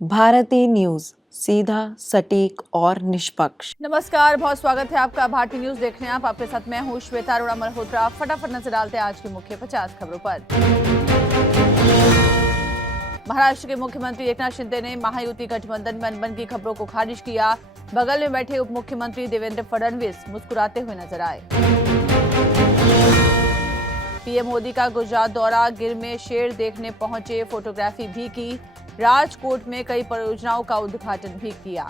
Bharti news, सीधा, सटीक और निष्पक्ष। नमस्कार, बहुत स्वागत है आपका भारती न्यूज देखने। आपके साथ मैं हूं श्वेता अरोड़ा मल्होत्रा। फटाफट नजर डालते हैं आज की मुख्य 50 खबरों पर। महाराष्ट्र के मुख्यमंत्री एकनाथ शिंदे ने महायुति गठबंधन में अनबन की खबरों को खारिज किया। बगल में बैठे उप मुख्यमंत्री देवेंद्र फडणवीस मुस्कुराते हुए नजर आए। पीएम मोदी का गुजरात दौरा, गिर में शेर देखने पहुंचे, फोटोग्राफी भी की। राजकोट में कई परियोजनाओं का उद्घाटन भी किया।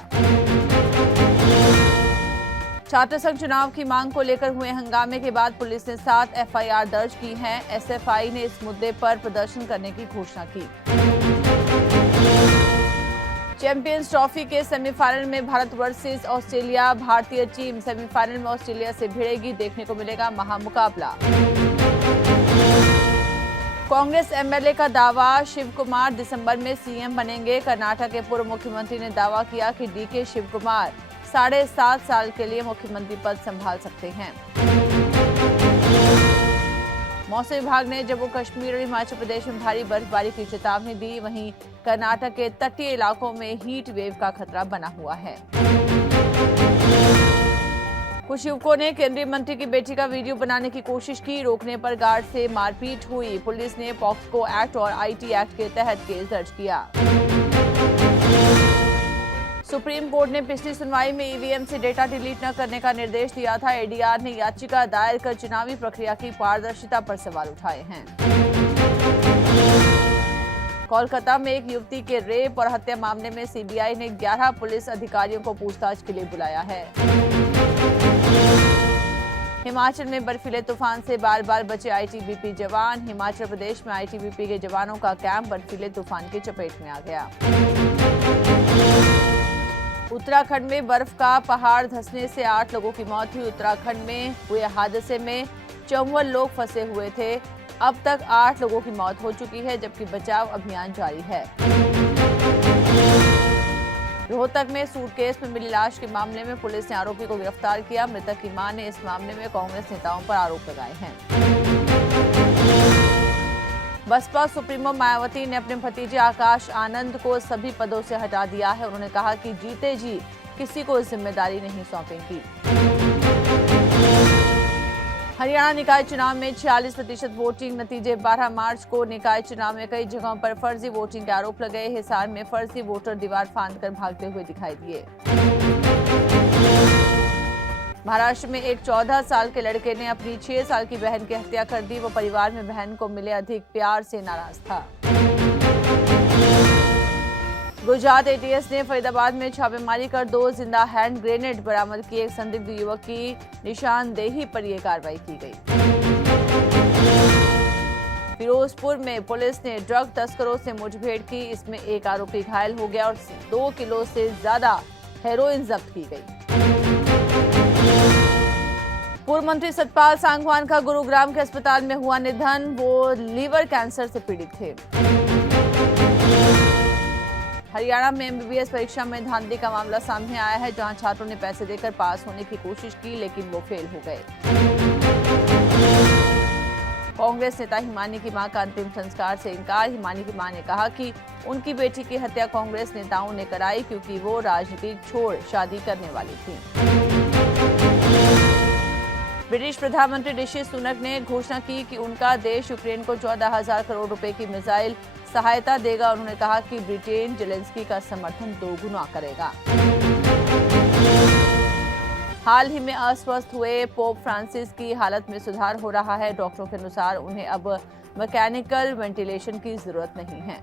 छात्र संघ चुनाव की मांग को लेकर हुए हंगामे के बाद पुलिस ने 7 एफआईआर दर्ज की हैं। एसएफआई ने इस मुद्दे पर प्रदर्शन करने की घोषणा की। चैंपियंस ट्रॉफी के सेमीफाइनल में भारत वर्सेस ऑस्ट्रेलिया। भारतीय टीम सेमीफाइनल में ऑस्ट्रेलिया से भिड़ेगी, देखने को मिलेगा महामुकाबला। कांग्रेस एमएलए का दावा, शिव कुमार दिसंबर में सीएम बनेंगे। कर्नाटक के पूर्व मुख्यमंत्री ने दावा किया कि डीके शिव कुमार 7.5 साल के लिए मुख्यमंत्री पद संभाल सकते हैं। मौसम विभाग ने जम्मू कश्मीर और हिमाचल प्रदेश में भारी बर्फबारी की चेतावनी दी। वहीं कर्नाटक के तटीय इलाकों में हीट वेव का खतरा बना हुआ है। कुछ युवकों ने केंद्रीय मंत्री की बेटी का वीडियो बनाने की कोशिश की, रोकने पर गार्ड से मारपीट हुई। पुलिस ने पॉक्सो एक्ट और आईटी एक्ट के तहत केस दर्ज किया। सुप्रीम कोर्ट ने पिछली सुनवाई में ईवीएम से डेटा डिलीट न करने का निर्देश दिया था। एडीआर ने याचिका दायर कर चुनावी प्रक्रिया की पारदर्शिता पर सवाल उठाए हैं। कोलकाता में एक युवती के रेप और हत्या मामले में सीबीआई ने 11 पुलिस अधिकारियों को पूछताछ के लिए बुलाया है। हिमाचल में बर्फीले तूफान से बाल बाल बचे आईटीबीपी जवान। हिमाचल प्रदेश में आईटीबीपी के जवानों का कैंप बर्फीले तूफान की चपेट में आ गया। उत्तराखंड में बर्फ का पहाड़ धंसने से 8 लोगों की मौत हुई। उत्तराखंड में हुए हादसे में 54 लोग फंसे हुए थे। अब तक 8 लोगों की मौत हो चुकी है, जबकि बचाव अभियान जारी है। रोहतक में सूटकेस में मिली लाश के मामले में पुलिस ने आरोपी को गिरफ्तार किया। मृतक की मां ने इस मामले में कांग्रेस नेताओं पर आरोप लगाए हैं। बसपा सुप्रीमो मायावती ने अपने भतीजे आकाश आनंद को सभी पदों से हटा दिया है। उन्होंने कहा कि जीते जी किसी को जिम्मेदारी नहीं सौंपेंगी। हरियाणा निकाय चुनाव में 46% वोटिंग नतीजे। 12 मार्च को निकाय चुनाव में कई जगहों पर फर्जी वोटिंग के आरोप लगे। हिसार में फर्जी वोटर दीवार फांदकर भागते हुए दिखाई दिए। महाराष्ट्र में एक 14 साल के लड़के ने अपनी 6 साल की बहन की हत्या कर दी। वो परिवार में बहन को मिले अधिक प्यार से नाराज था। गुजरात एटीएस ने फरीदाबाद में छापेमारी कर 2 जिंदा हैंड ग्रेनेड बरामद किए। एक संदिग्ध युवक की निशानदेही पर यह कार्रवाई की गई। फिरोजपुर में पुलिस ने ड्रग तस्करों से मुठभेड़ की। इसमें एक आरोपी घायल हो गया और 2 किलो से ज्यादा हेरोइन जब्त की गई। पूर्व मंत्री सतपाल सांगवान का गुरुग्राम के अस्पताल में हुआ निधन। वो लीवर कैंसर से पीड़ित थे। हरियाणा में एमबीबीएस परीक्षा में धांधली का मामला सामने आया है, जहां छात्रों ने पैसे देकर पास होने की कोशिश की, लेकिन वो फेल हो गए। कांग्रेस नेता हिमानी की मां का अंतिम संस्कार से इंकार। हिमानी की मां ने कहा कि उनकी बेटी की हत्या कांग्रेस नेताओं ने कराई, क्योंकि वो राजनीति छोड़ शादी करने वाली थी। ब्रिटिश प्रधानमंत्री ऋषि सुनक ने घोषणा की कि उनका देश यूक्रेन को 14,000 करोड़ रुपए की मिसाइल सहायता देगा। उन्होंने कहा कि ब्रिटेन जेलेंस्की का समर्थन 2 गुना करेगा। हाल ही में अस्वस्थ हुए पोप फ्रांसिस की हालत में सुधार हो रहा है। डॉक्टरों के अनुसार उन्हें अब मैकेनिकल वेंटिलेशन की जरूरत नहीं है।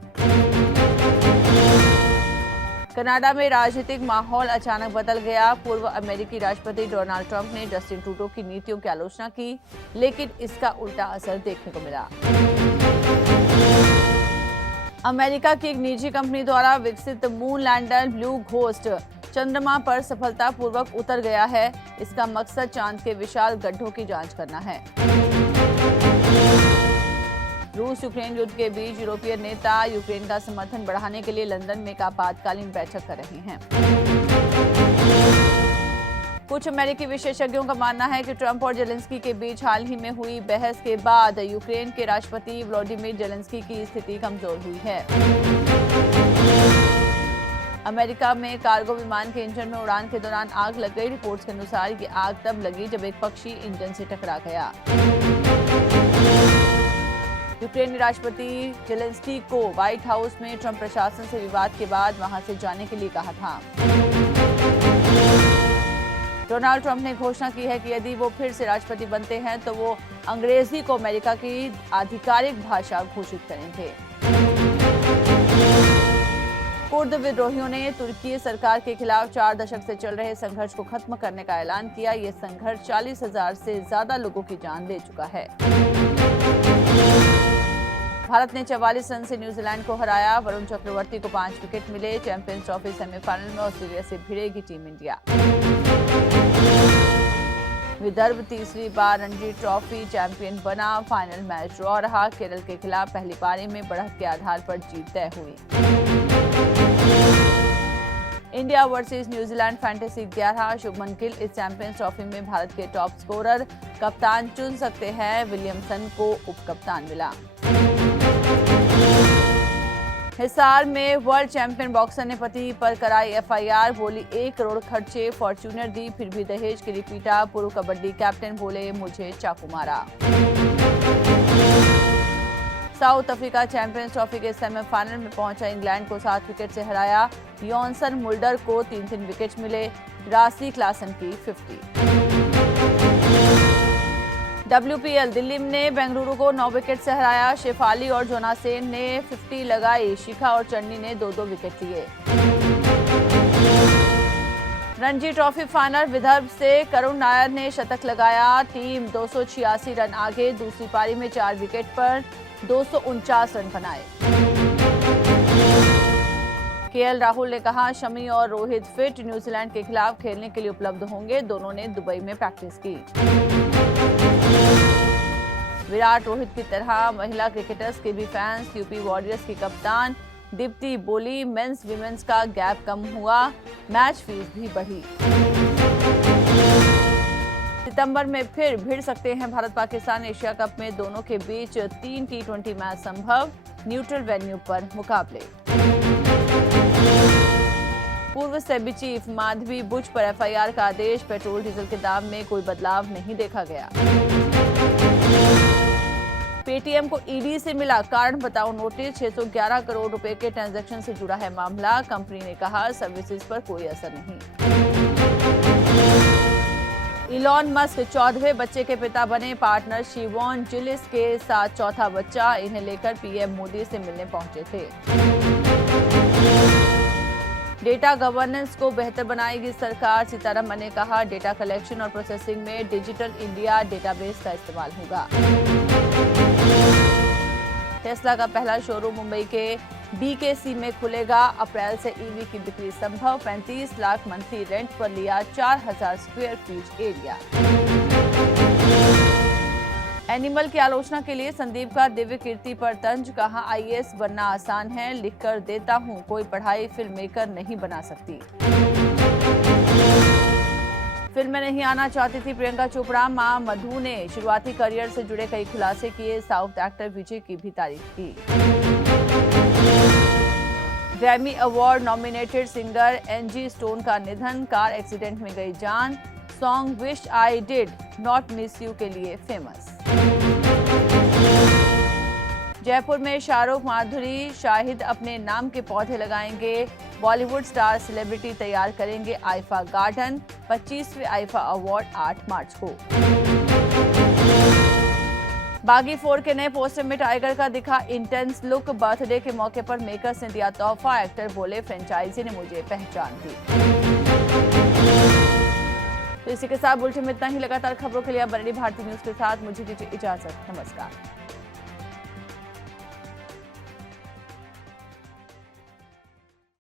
कनाडा में राजनीतिक माहौल अचानक बदल गया। पूर्व अमेरिकी राष्ट्रपति डोनाल्ड ट्रंप ने जस्टिन ट्रूडो की नीतियों की आलोचना की, लेकिन इसका उल्टा असर देखने को मिला। अमेरिका की एक निजी कंपनी द्वारा विकसित मून लैंडर ब्लू घोस्ट चंद्रमा पर सफलतापूर्वक उतर गया है। इसका मकसद चांद के विशाल गड्ढों की जांच करना है। रूस यूक्रेन युद्ध के बीच यूरोपीय नेता यूक्रेन का समर्थन बढ़ाने के लिए लंदन में एक आपातकालीन बैठक कर रहे हैं। कुछ अमेरिकी विशेषज्ञों का मानना है कि ट्रंप और जेलेंस्की के बीच हाल ही में हुई बहस के बाद यूक्रेन के राष्ट्रपति व्लादिमीर जेलेंस्की की स्थिति कमजोर हुई है। अमेरिका में कार्गो विमान के इंजन में उड़ान के दौरान आग लग गई। रिपोर्ट्स के अनुसार ये आग तब लगी जब एक पक्षी इंजन से टकरा गया। यूक्रेनी राष्ट्रपति जेलेंस्की को व्हाइट हाउस में ट्रंप प्रशासन से विवाद के बाद वहां से जाने के लिए कहा था। डोनाल्ड ट्रंप ने घोषणा की है कि यदि वो फिर से राष्ट्रपति बनते हैं तो वो अंग्रेजी को अमेरिका की आधिकारिक भाषा घोषित करेंगे। कुर्द विद्रोहियों ने तुर्की सरकार के खिलाफ 4 दशक से चल रहे संघर्ष को खत्म करने का ऐलान किया। ये संघर्ष 40,000 से ज्यादा लोगों की जान ले चुका है। भारत ने 44 रन से न्यूजीलैंड को हराया। वरुण चक्रवर्ती को 5 विकेट मिले। चैंपियंस ट्रॉफी सेमीफाइनल में ऑस्ट्रेलिया से भिड़ेगी टीम इंडिया। विदर्भ तीसरी बार रणजी ट्रॉफी चैंपियन बना। फाइनल मैच ड्रॉ रहा। केरल के खिलाफ पहली पारी में बढ़त के आधार पर जीत तय हुई। India versus New Zealand fantasy 11। Shubman Gill इस चैंपियंस ट्रॉफी में भारत के टॉप स्कोरर। कप्तान चुन सकते हैं। विलियमसन को उप कप्तान मिला। हिसार में वर्ल्ड चैंपियन बॉक्सर ने पति पर कराई एफआईआर। बोली 1 करोड़ खर्चे, फॉर्च्यूनर दी, फिर भी दहेज के लिए पीटा। पूर्व कबड्डी कैप्टन बोले मुझे चाकू मारा। साउथ अफ्रीका चैंपियंस ट्रॉफी के सेमीफाइनल में पहुंचा। इंग्लैंड को 7 विकेट से हराया। यॉनसन मुल्डर को 3 विकेट मिले। रासी क्लासन की 50। WPL दिल्ली ने बेंगलुरु को 9 विकेट से हराया। शेफाली और जोनासेन ने 50 लगाई। शिखा और चन्नी ने 2-2 विकेट लिए। रणजी ट्रॉफी फाइनल विदर्भ से करुण नायर ने शतक लगाया। टीम 286 रन आगे। दूसरी पारी में 4 विकेट पर 249 रन बनाए। केएल राहुल ने कहा शमी और रोहित फिट न्यूजीलैंड के खिलाफ खेलने के लिए उपलब्ध होंगे। दोनों ने दुबई में प्रैक्टिस की। विराट रोहित की तरह महिला क्रिकेटर्स के भी फैंस। यूपी वॉरियर्स की कप्तान दीप्ति बोली मेंस विमेंस का गैप कम हुआ। मैच फीस भी बढ़ी। सितंबर में फिर भिड़ सकते हैं भारत पाकिस्तान एशिया कप में। दोनों के बीच 3 T20 मैच संभव। न्यूट्रल वेन्यू पर मुकाबले। पूर्व सेबी चीफ माधवी बुच पर एफआईआर का आदेश। पेट्रोल डीजल के दाम में कोई बदलाव नहीं देखा गया। पेटीएम को ईडी से मिला कारण बताओ नोटिस। 611 करोड़ रुपए के ट्रांजैक्शन से जुड़ा है मामला। कंपनी ने कहा सर्विसेज पर कोई असर नहीं। इलॉन मस्क 14वें बच्चे के पिता बने। पार्टनर शिवॉन जिलिस के साथ चौथा बच्चा। इन्हें लेकर पीएम मोदी से मिलने पहुंचे थे। डेटा गवर्नेंस को बेहतर बनाएगी सरकार। सीतारमण ने कहा डेटा कलेक्शन और प्रोसेसिंग में डिजिटल इंडिया डेटाबेस का इस्तेमाल होगा। टेस्ला का पहला शोरूम मुंबई के BKC में खुलेगा। अप्रैल से ईवी की बिक्री संभव। 35 लाख मंथली रेंट पर लिया 4000 स्क्वायर फीट एरिया। एनिमल की आलोचना के लिए संदीप का दिव्य कीर्ति पर तंज। कहा IAS बनना आसान है, लिख कर देता हूं, कोई पढ़ाई फिल्म मेकर नहीं बना सकती। फिल्म में नहीं आना चाहती थी प्रियंका चोपड़ा। मां मधु ने शुरुआती करियर से जुड़े कई खुलासे किए। साउथ एक्टर विजय की भी तारीफ की। Grammy award nominated singer एंजी stone का निधन। कार एक्सीडेंट में गई जान। Song wish I did not miss you के लिए फेमस। जयपुर में शाहरुख माधुरी शाहिद अपने नाम के पौधे लगाएंगे। बॉलीवुड स्टार सेलिब्रिटी तैयार करेंगे आईफा गार्डन। 25वें आईफा अवार्ड 8 मार्च को। बागी 4 के नए पोस्टर में टाइगर का दिखा इंटेंस लुक। बर्थडे के मौके पर मेकर्स ने दिया तोहफा। एक्टर बोले फ्रेंचाइजी ने मुझे पहचान दी। तो इसी के साथ बुलेटिन में इतना ही। लगातार खबरों के लिए बरेली भारती न्यूज के साथ मुझे दीजिए इजाजत। नमस्कार।